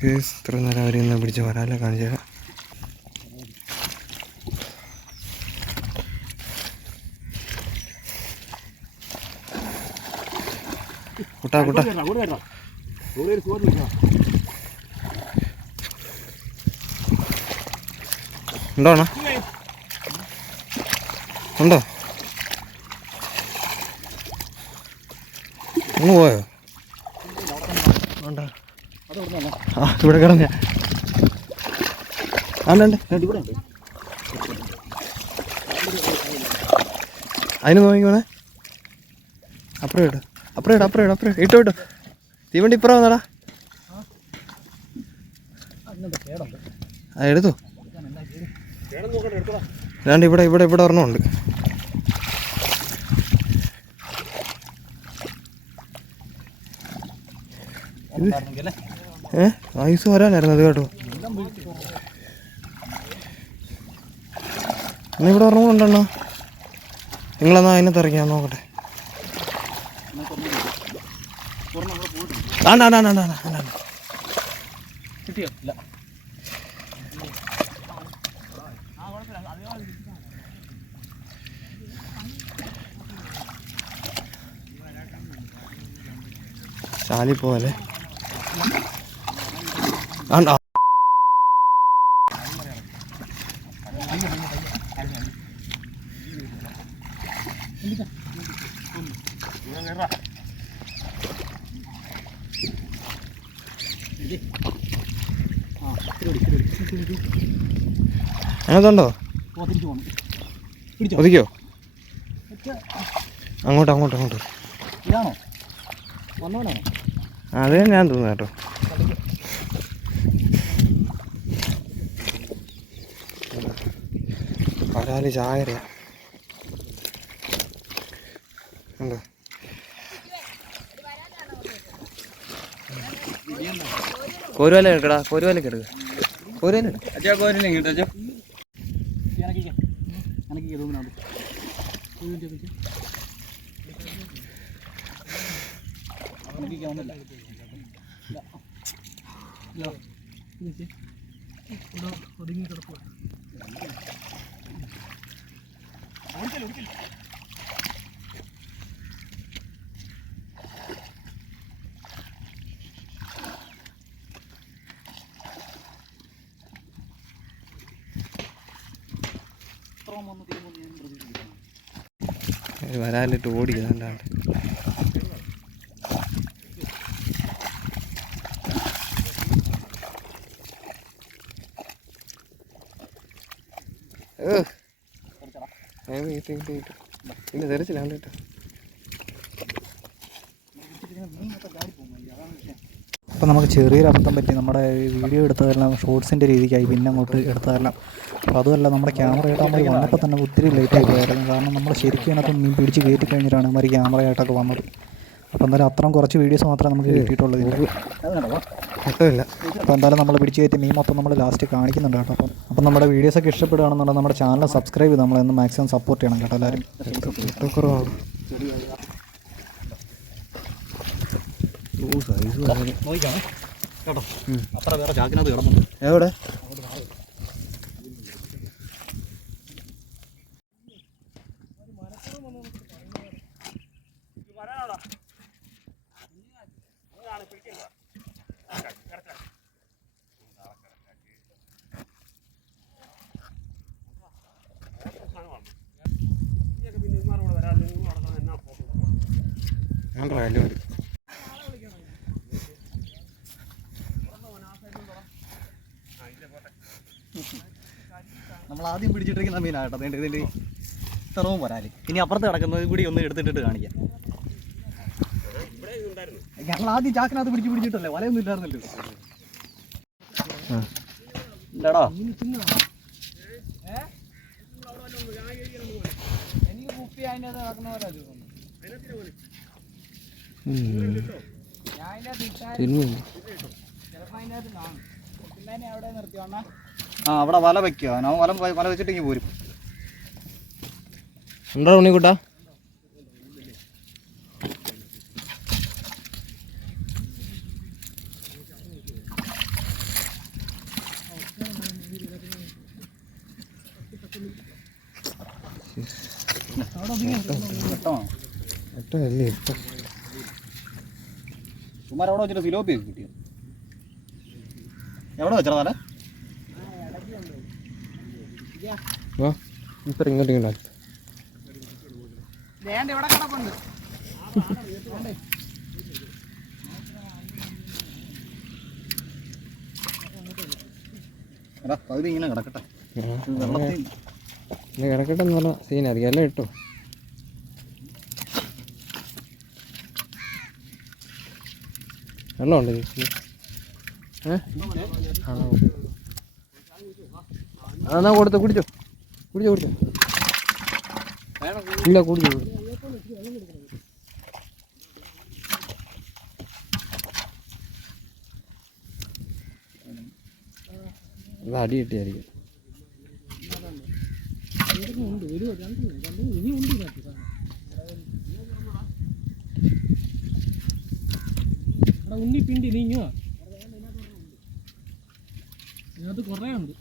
Case ഇത്ര നേരം അവരിന്ന് പിടിച്ച് വരാലെ കാണിച്ചു തരാം കുട്ടാ കുട്ടാ ഉണ്ടോ അണ്ണാ? ഉണ്ടോ? ഒന്ന് പോയോ? ഉണ്ടോ ഇവിടെ കിടന്ന. അതിന് നോക്കിക്കോണേ അപ്പുറം ഇട്ടു അപ്പുറം ഇട്ട് അപ്പുറം ഇട്ടു അപ്പുറം ഇട്ടോ ഇട്ടോ. തീവണ്ടി ഇപ്പുറം വന്നടാ. എടുത്തു. രണ്ട് ഇവിടെ ഇവിടെ ഇവിടെ ഒരെണ്ണമുണ്ട് ഏ? ആയുസ് വരാനായിരുന്നു അത് കേട്ടോ. എന്നാ ഇവിടെ ഉണ്ടെണ്ണോ നിങ്ങളെന്നാ അതിനകത്ത് തിറങ്ങിയാ നോക്കട്ടെ. ആണ്ട ആണ്ട ചാലി പോലെ ആണ്ട. അതിനകത്തുണ്ടോ ഒതുക്കിയോ അങ്ങോട്ട് അങ്ങോട്ട് അങ്ങോട്ട്. അതേ ഞാൻ തോന്നുന്നു കേട്ടോ. ഒരാൾ ചാകര ഉണ്ടോ കോരുവല എടുക്കടാ കോരുവലക്ക് എടുക്ക കോരുവല കിടക്കുക വന്ന് തീരുമ്പോൾ ഞാൻ പ്രതീക്ഷിക്കുന്നു കിട്ടി കിട്ടി ഇല്ല തെറിച്ചില്ല കേട്ടോ. അപ്പം നമുക്ക് ചെറിയൊരു അബദ്ധം പറ്റി നമ്മുടെ വീഡിയോ എടുത്തതെല്ലാം ഷോർട്സിന്റെ രീതിക്കായി പിന്നെ അങ്ങോട്ട് എടുത്തതെല്ലാം അപ്പോൾ അതുമല്ല നമ്മുടെ ക്യാമറ ആയിട്ടാകുമ്പോൾ വന്നപ്പോൾ തന്നെ ഒത്തിരി ലേറ്റ് പോയായിരുന്നു. കാരണം നമ്മൾ ശരിക്കും അതിനകത്ത് മീൻ പിടിച്ച് കയറ്റി കഴിഞ്ഞിട്ടാണ് നമ്മൾ ക്യാമറ ആയിട്ടൊക്കെ വന്നത്. അപ്പോൾ എന്തായാലും അത്രയും കുറച്ച് വീഡിയോസ് മാത്രമേ നമുക്ക് കിട്ടിയിട്ടുള്ളൂ ഇതിന്റെ ഒട്ടുമില്ല. അപ്പോൾ എന്തായാലും നമ്മൾ പിടിച്ച് കയറ്റി മീൻ മൊത്തം നമ്മൾ ലാസ്റ്റ് കാണിക്കുന്നുണ്ട് കേട്ടോ. അപ്പം അപ്പം നമ്മുടെ വീഡിയോസൊക്കെ ഇഷ്ടപ്പെടുകയാണെന്നുണ്ടെങ്കിൽ നമ്മുടെ ചാനൽ സബ്സ്ക്രൈബ് ചെയ്ത് നമ്മളെന്ന് മാക്സിമം സപ്പോർട്ട് ചെയ്യണം കേട്ടോ എല്ലാവരും. ഓ സൈസ് കേട്ടോ. അത്ര വേറെ ചാക്കിനകത്ത് കിടന്നുണ്ട് എവിടെ? ഞാൻ റയലും നമ്മൾ ആദ്യം പിടിച്ചിട്ടിരിക്കുന്ന മീനാട്ടോ കേട്ടോ. അതിന്റെ ഇതിന്റെ ഇത്രവും പോരാൽ. ഇനി അപ്പുറത്ത് കിടക്കുന്നത് കൂടി ഒന്ന് എടുത്തിട്ടിട്ട് കാണിക്കാം. ഞങ്ങൾ ആദ്യം ചാക്കിനകത്ത് പിടിച്ച് പിടിച്ചിട്ടല്ലേ? വലയൊന്നും ഇല്ലായിരുന്നല്ലോ. ഇല്ലടാ എനിക്ക് കുപ്പി അതിന്റെ നടക്കുന്ന പോലെ ആ അവിടെ വല വെക്കുക ഞാൻ വല വല വെച്ചിട്ട് ഇങ്ങനെ പോരും. എന്താ ഉണ്ണിക്കുട്ടാ വെട്ടമല്ലേ ഇപ്പം സുമാർ അവിടെ വെച്ചിട്ട് സിലോപ്പി ഒക്കെ കിട്ടിയോ? എവിടെ വെച്ചാ നാളെ വാ ഇപ്പം ഇങ്ങോട്ട് ഇങ്ങോട്ട് എടാ പകുതി ഇങ്ങനെ കിടക്കട്ടെ. കിടക്കട്ടെ എന്ന് പറഞ്ഞാൽ സീനായിരിക്കും ഇട്ടോ. വെള്ളമുണ്ട് ചേച്ചി? ആണോ എന്നാ കൊടുത്തോ കുടിച്ചോ. കുടിച്ചോ കുടിച്ചോ. ഇല്ല കുടിച്ചോ. അത് അടി കിട്ടിയായിരിക്കും. ഉണ്ണി പിണ്ടി നീങ്ങോ ഇതിനകത്ത് കുറേ ഉണ്ട്.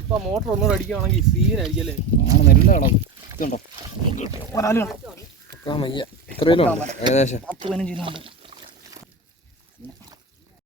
ഇപ്പൊ മോട്ടർ ഒന്നുകൂടെ അടിക്കുകയാണെങ്കിൽ സീനായിരിക്കും അല്ലേ? ആണ് നെല്ല് കിടക്കും ഇതുണ്ടോ? ഒരാളുണ്ടോ ആ വയ്യ. ഇത്രയിലും ഉണ്ട് ഏകദേശം. പത്ത് പതിനഞ്ച് കിലോ ഉണ്ട്.